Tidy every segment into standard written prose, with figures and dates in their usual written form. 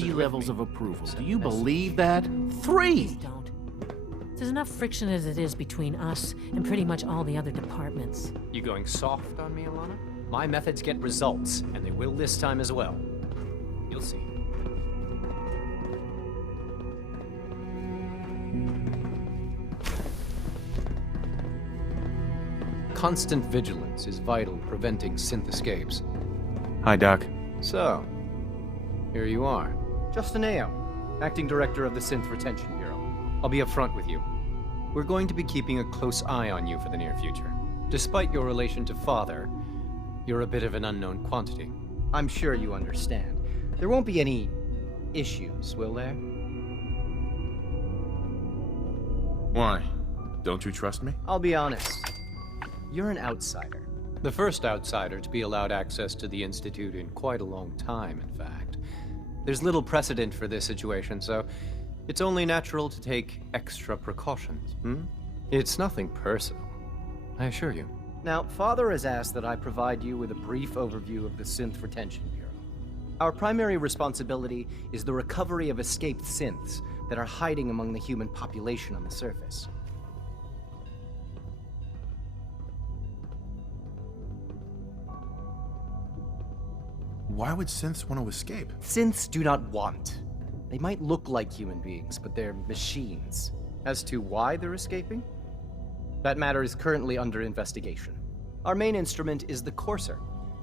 3 levels of approval. Do you believe that? 3! Please don't. There's enough friction as it is between us and pretty much all the other departments. You going soft on me, Alana? My methods get results, and they will this time as well. You'll see. Constant vigilance is vital preventing synth escapes. Hi, Doc. So, here you are. Justin Ayo, Acting Director of the Synth Retention Bureau. I'll be upfront with you. We're going to be keeping a close eye on you for the near future. Despite your relation to Father, you're a bit of an unknown quantity. I'm sure you understand. There won't be any issues, will there? Why? Don't you trust me? I'll be honest. You're an outsider. The first outsider to be allowed access to the Institute in quite a long time, in fact. There's little precedent for this situation, so it's only natural to take extra precautions, It's nothing personal, I assure you. Now, Father has asked that I provide you with a brief overview of the Synth Retention Bureau. Our primary responsibility is the recovery of escaped synths that are hiding among the human population on the surface. Why would synths want to escape? Synths do not want. They might look like human beings, but they're machines. As to why they're escaping? That matter is currently under investigation. Our main instrument is the Courser,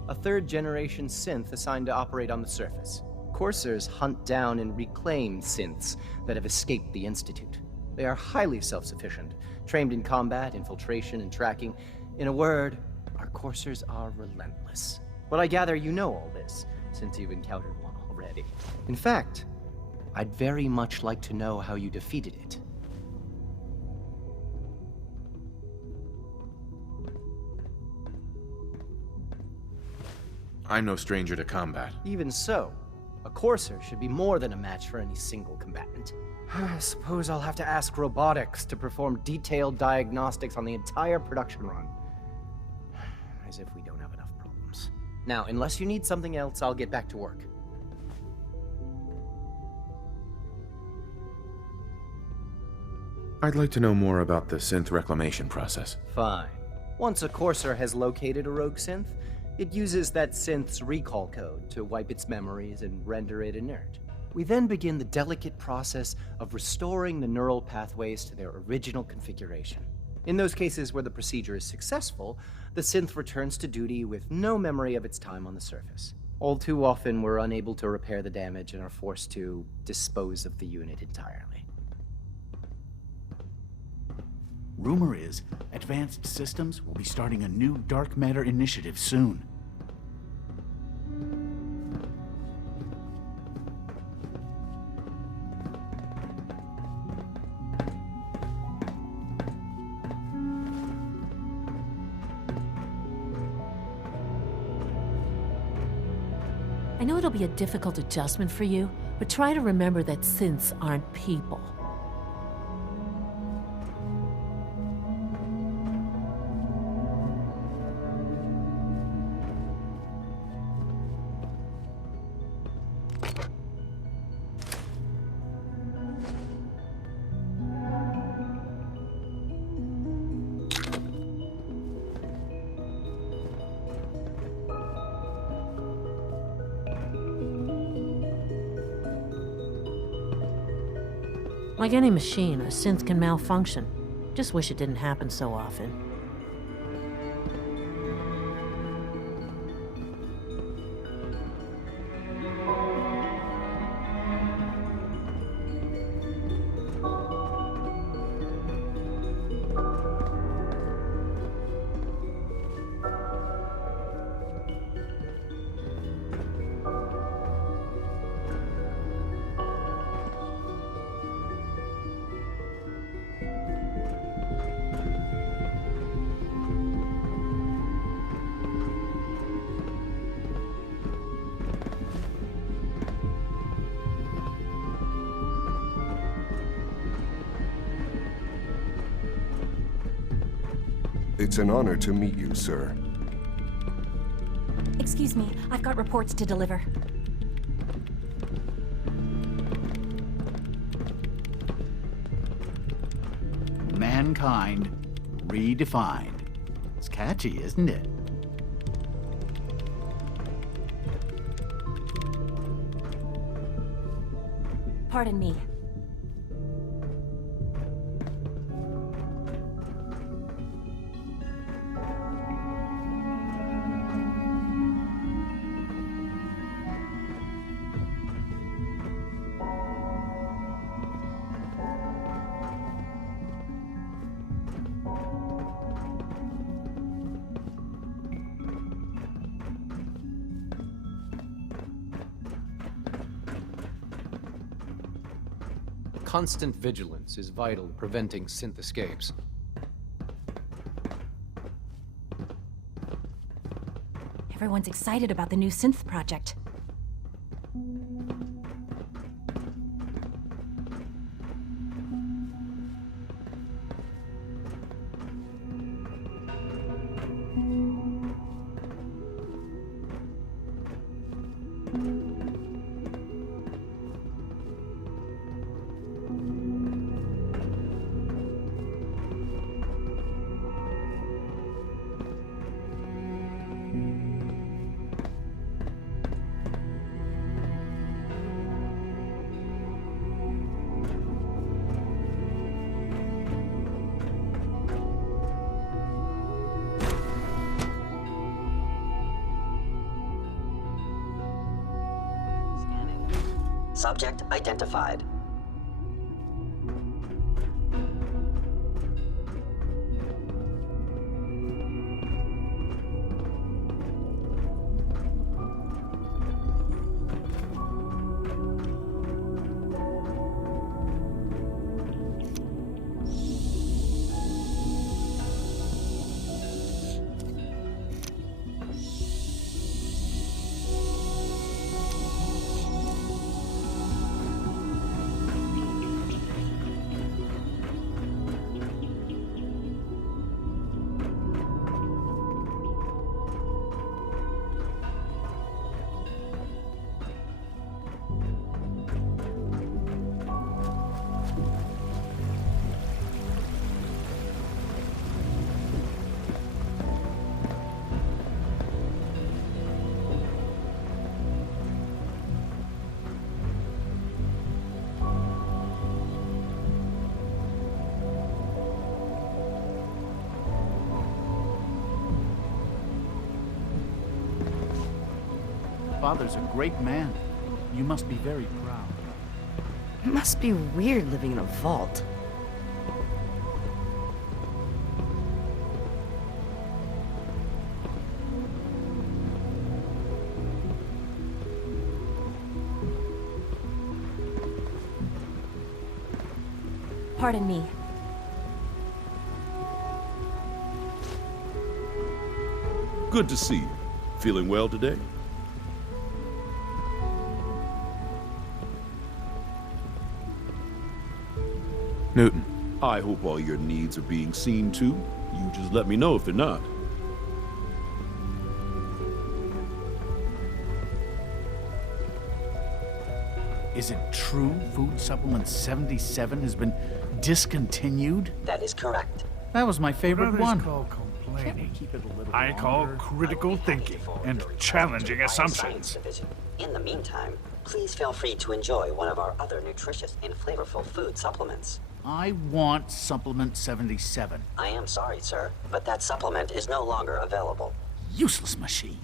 a 3rd-generation synth assigned to operate on the surface. Coursers hunt down and reclaim synths that have escaped the Institute. They are highly self-sufficient, trained in combat, infiltration, and tracking. In a word, our Coursers are relentless. But I gather you know all this, since you've encountered one already. In fact, I'd very much like to know how you defeated it. I'm no stranger to combat. Even so, a Courser should be more than a match for any single combatant. I suppose I'll have to ask robotics to perform detailed diagnostics on the entire production run. As if we don't have enough problems. Now, unless you need something else, I'll get back to work. I'd like to know more about the synth reclamation process. Fine. Once a Courser has located a rogue synth, it uses that synth's recall code to wipe its memories and render it inert. We then begin the delicate process of restoring the neural pathways to their original configuration. In those cases where the procedure is successful, the synth returns to duty with no memory of its time on the surface. All too often, we're unable to repair the damage and are forced to dispose of the unit entirely. Rumor is, Advanced Systems will be starting a new dark matter initiative soon. I know it'll be a difficult adjustment for you, but try to remember that synths aren't people. Like any machine, a synth can malfunction. Just wish it didn't happen so often. It's an honor to meet you, sir. Excuse me, I've got reports to deliver. mankind redefined. It's catchy, isn't it? Pardon me. Constant vigilance is vital to preventing synth escapes. Everyone's excited about the new synth project. Subject identified. Father's a great man. You must be very proud. It must be weird living in a vault. Pardon me. Good to see you. Feeling well today? Newton. I hope all your needs are being seen to. You just let me know if they're not. Is it true Food Supplement 77 has been discontinued? That is correct. That was my favorite Others one. call Can't we complaining. keep it a little I call longer? critical thinking and challenging Science assumptions. Division. In the meantime, please feel free to enjoy one of our other nutritious and flavorful food supplements. I want Supplement 77. I am sorry, sir, but that supplement is no longer available. Useless machine.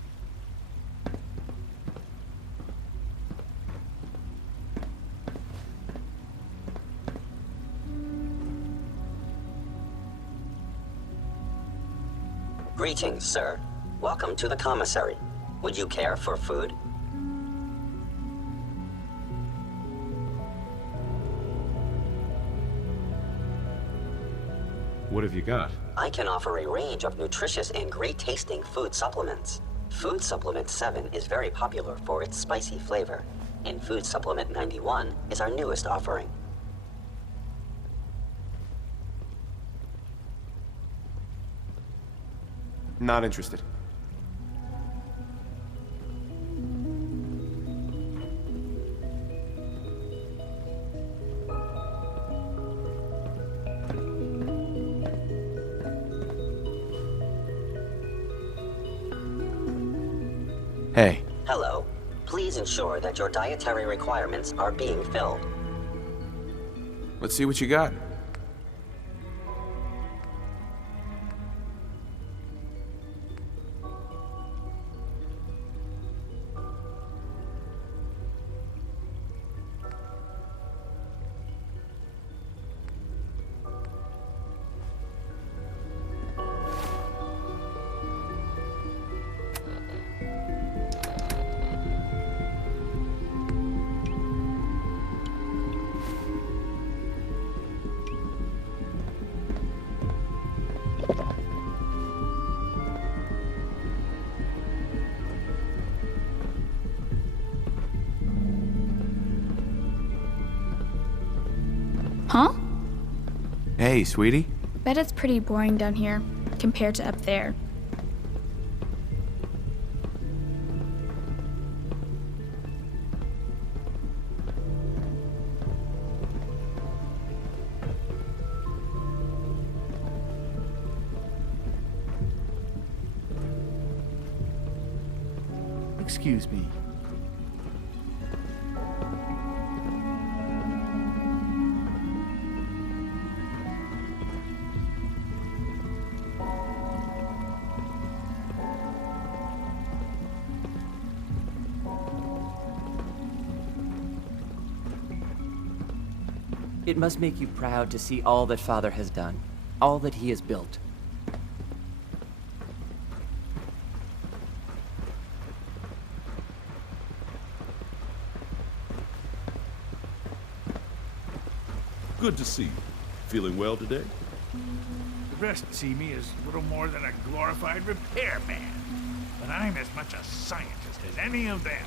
Greetings, sir. Welcome to the commissary. Would you care for food? What have you got? I can offer a range of nutritious and great-tasting food supplements. Food Supplement 7 is very popular for its spicy flavor, and Food Supplement 91 is our newest offering. Not interested. Hey. Hello. Please ensure that your dietary requirements are being filled. Let's see what you got. Huh? Hey, sweetie. Bet it's pretty boring down here, compared to up there. Excuse me. It must make you proud to see all that Father has done, all that he has built. Good to see you. Feeling well today? The rest see me as little more than a glorified repairman. But I'm as much a scientist as any of them.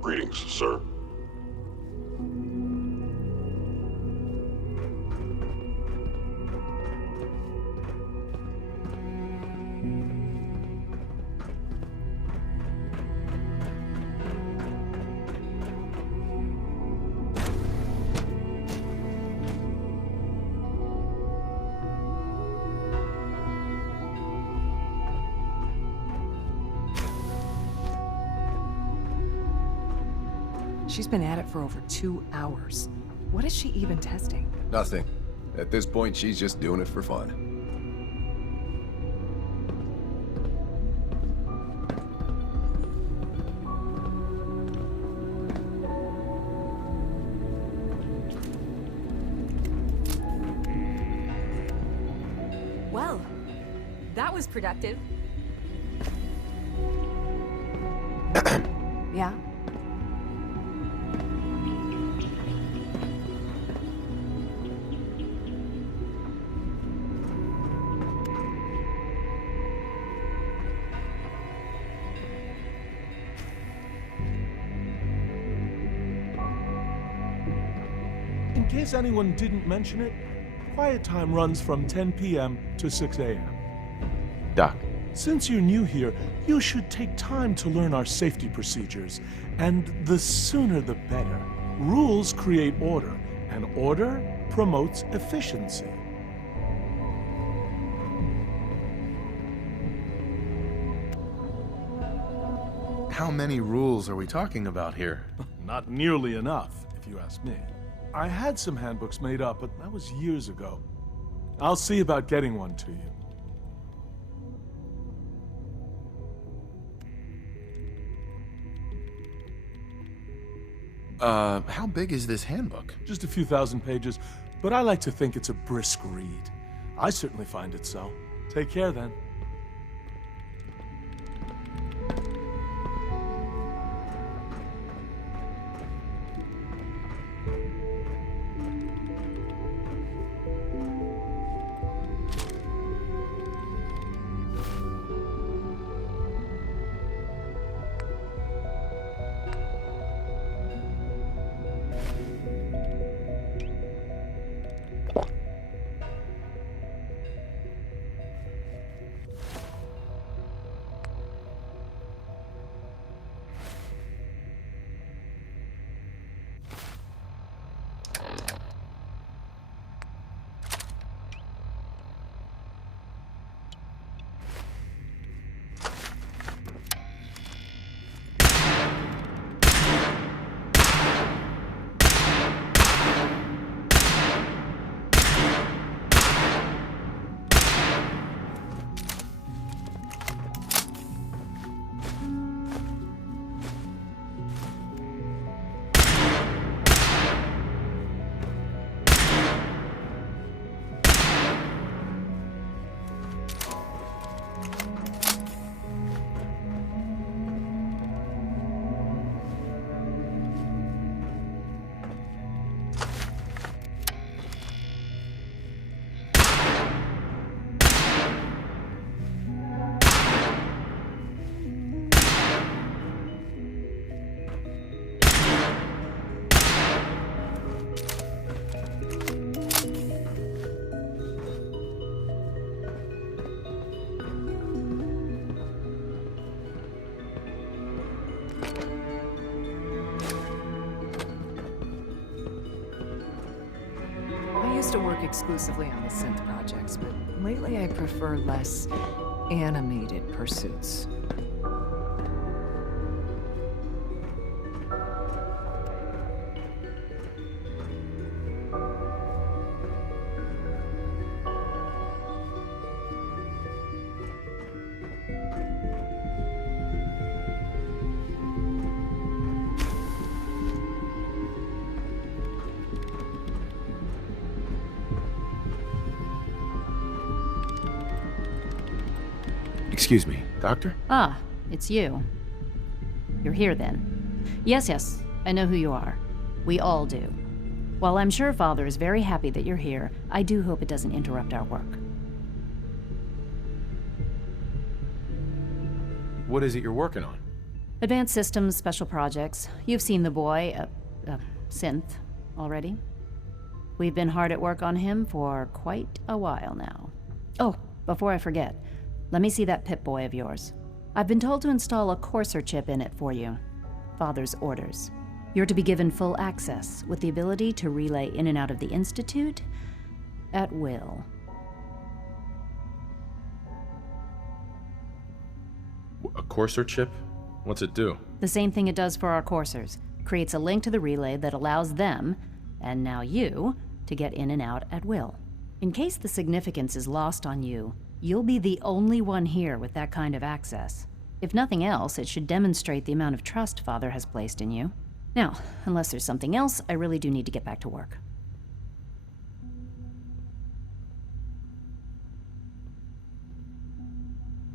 Greetings, sir. She's been at it for over 2 hours. What is she even testing? Nothing. At this point, she's just doing it for fun. Well, that was productive. Yeah? In case anyone didn't mention it, quiet time runs from 10 p.m. to 6 a.m. Doc. Since you're new here, you should take time to learn our safety procedures, and the sooner the better. Rules create order, and order promotes efficiency. How many rules are we talking about here? Not nearly enough, if you ask me. I had some handbooks made up, but that was years ago. I'll see about getting one to you. How big is this handbook? Just a few thousand pages, but I like to think it's a brisk read. I certainly find it so. Take care, then. work exclusively on the synth projects, but lately I prefer less animated pursuits. Excuse me, Doctor? Ah, it's you. You're here then. Yes, I know who you are. We all do. While I'm sure Father is very happy that you're here, I do hope it doesn't interrupt our work. What is it you're working on? Advanced Systems Special Projects. You've seen the boy, Synth, already. We've been hard at work on him for quite a while now. Oh, before I forget, let me see that Pip-Boy of yours. I've been told to install a courser chip in it for you. Father's orders. You're to be given full access, with the ability to relay in and out of the Institute at will. A courser chip? What's it do? The same thing it does for our coursers. Creates a link to the relay that allows them, and now you, to get in and out at will. In case the significance is lost on you, you'll be the only one here with that kind of access. If nothing else, it should demonstrate the amount of trust Father has placed in you. Now, unless there's something else, I really do need to get back to work.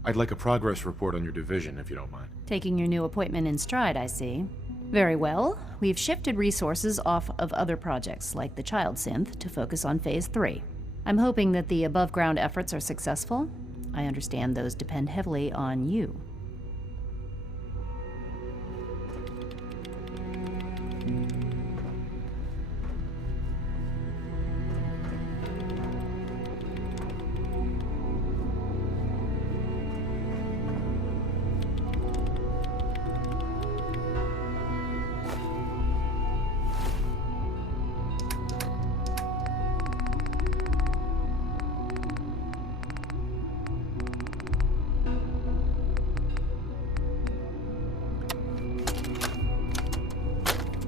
I'd like a progress report on your division, if you don't mind. Taking your new appointment in stride, I see. Very well. We've shifted resources off of other projects, like the Child Synth, to focus on Phase 3. I'm hoping that the above-ground efforts are successful. I understand those depend heavily on you.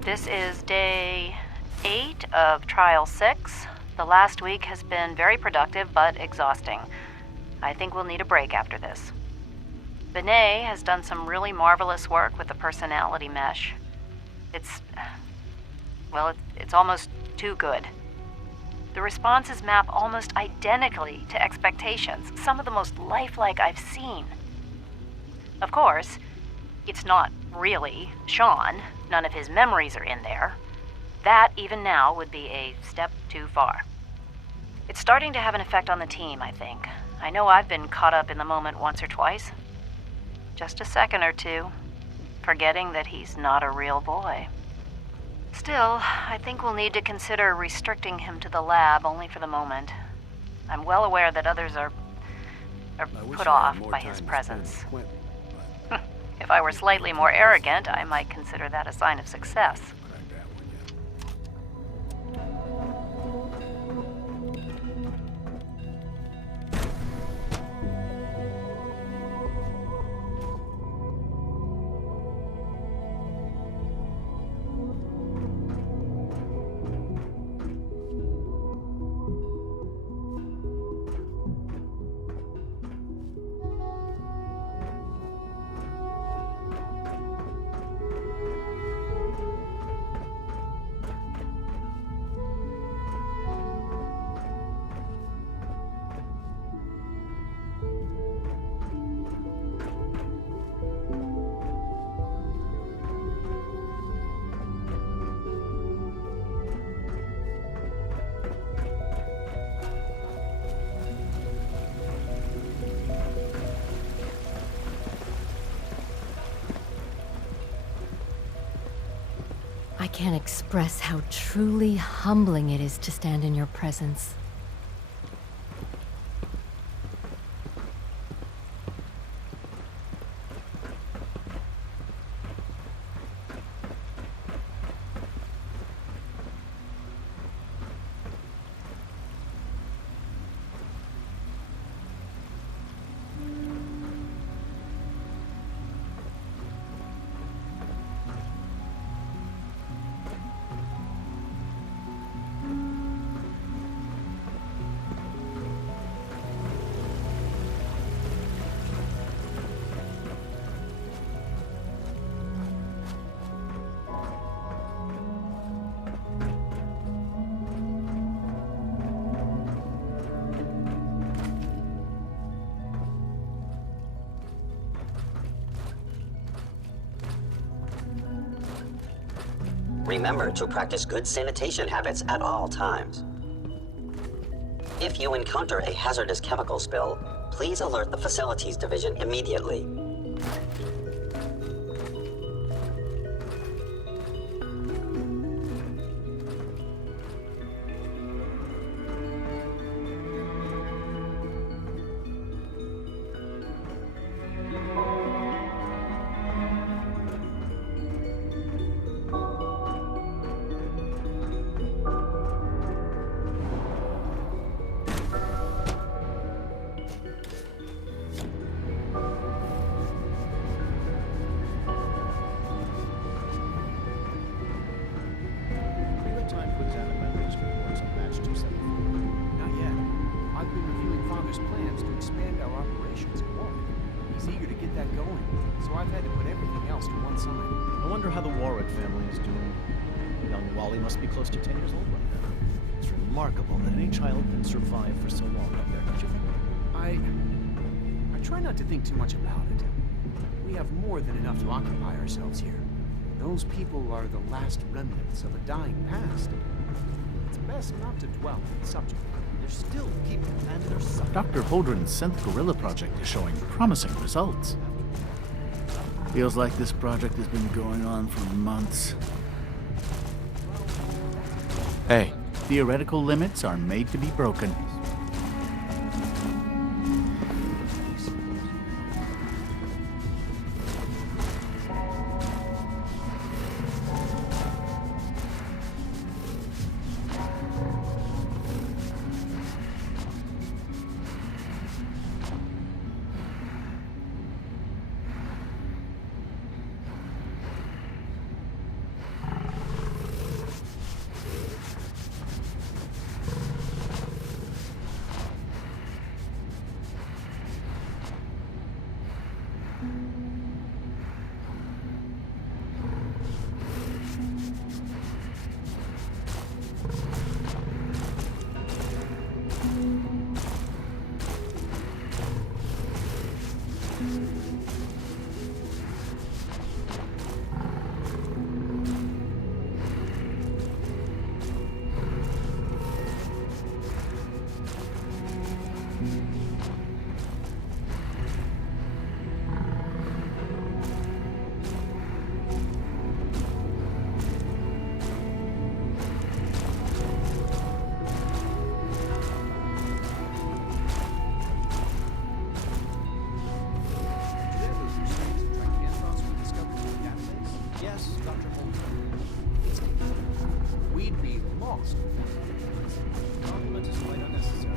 This is day 8 of Trial 6. The last week has been very productive but exhausting. I think we'll need a break after this. Benet has done some really marvelous work with the personality mesh. It's almost too good. The responses map almost identically to expectations, some of the most lifelike I've seen. Of course, it's not really Sean. None of his memories are in there. That, even now, would be a step too far. It's starting to have an effect on the team, I think. I know I've been caught up in the moment once or twice. Just a second or two, forgetting that he's not a real boy. Still, I think we'll need to consider restricting him to the lab only for the moment. I'm well aware that others are put off by his presence. If I were slightly more arrogant, I might consider that a sign of success. I can't express how truly humbling it is to stand in your presence. Remember to practice good sanitation habits at all times. If you encounter a hazardous chemical spill, please alert the Facilities Division immediately. I wonder how the Warwick family is doing. Young Wally must be close to 10 years old right now. It's remarkable that any child can survive for so long up there, don't you think? I try not to think too much about it. We have more than enough to occupy ourselves here. Those people are the last remnants of a dying past. It's best not to dwell on the subject. They're still people, and they're suffering. Dr. Holdren's synth gorilla project is showing promising results. Feels like this project has been going on for months. Hey, theoretical limits are made to be broken. We'd be lost. Compliment is quite unnecessary.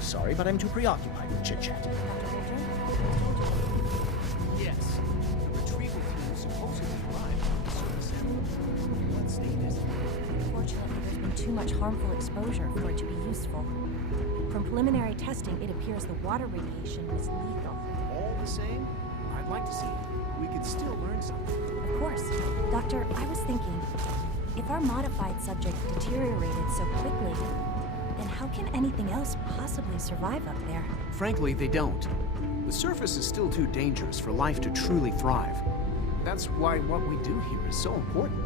Sorry, but I'm too preoccupied with chit-chat. Yes. The retrieval team supposedly arrived on the surface sample. What state is it? Unfortunately, there's been too much harmful exposure for it to be useful. From preliminary testing, it appears the water radiation is lethal. All the same, I'd like to see it. We could still learn something. Of course. Doctor, I was thinking, if our modified subject deteriorated so quickly, then how can anything else possibly survive up there? Frankly, they don't. The surface is still too dangerous for life to truly thrive. That's why what we do here is so important.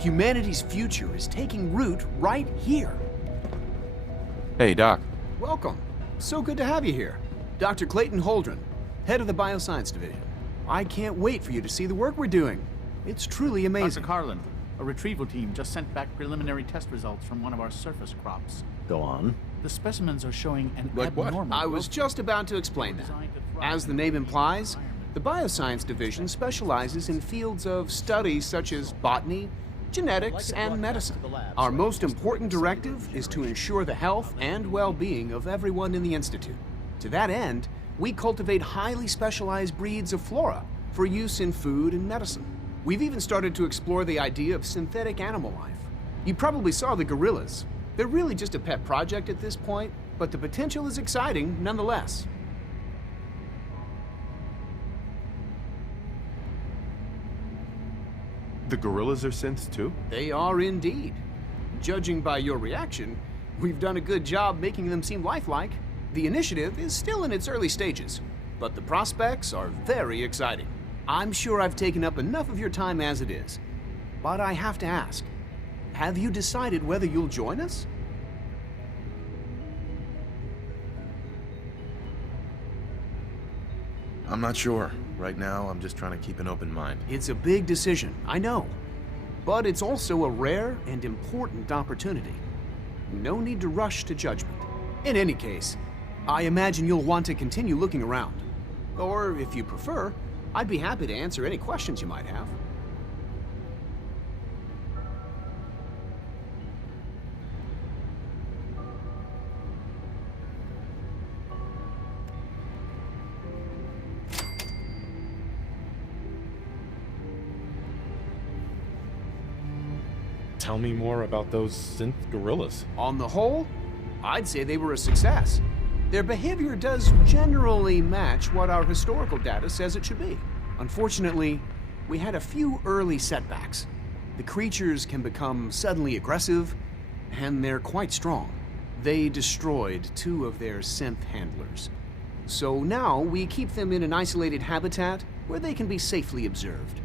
Humanity's future is taking root right here. Hey, Doc. Welcome. So good to have you here. Dr. Clayton Holdren, head of the Bioscience Division. I can't wait for you to see the work we're doing. It's truly amazing. Dr. Carlin, a retrieval team just sent back preliminary test results from one of our surface crops. Go on. The specimens are showing an Like what? abnormal... I was just about to explain that. As the name implies, the Bioscience Division specializes in fields of study such as botany, genetics, and medicine. Our most important directive is to ensure the health and well-being of everyone in the Institute. To that end, we cultivate highly specialized breeds of flora for use in food and medicine. We've even started to explore the idea of synthetic animal life. You probably saw the gorillas. They're really just a pet project at this point, but the potential is exciting nonetheless. The gorillas are synths too? They are indeed. Judging by your reaction, we've done a good job making them seem lifelike. The initiative is still in its early stages, but the prospects are very exciting. I'm sure I've taken up enough of your time as it is, but I have to ask, have you decided whether you'll join us? I'm not sure. Right now, I'm just trying to keep an open mind. It's a big decision, I know, but it's also a rare and important opportunity. No need to rush to judgment. In any case, I imagine you'll want to continue looking around. Or, if you prefer, I'd be happy to answer any questions you might have. Tell me more about those synth gorillas. On the whole, I'd say they were a success. Their behavior does generally match what our historical data says it should be. Unfortunately, we had a few early setbacks. The creatures can become suddenly aggressive, and they're quite strong. They destroyed 2 of their synth handlers. So now we keep them in an isolated habitat where they can be safely observed.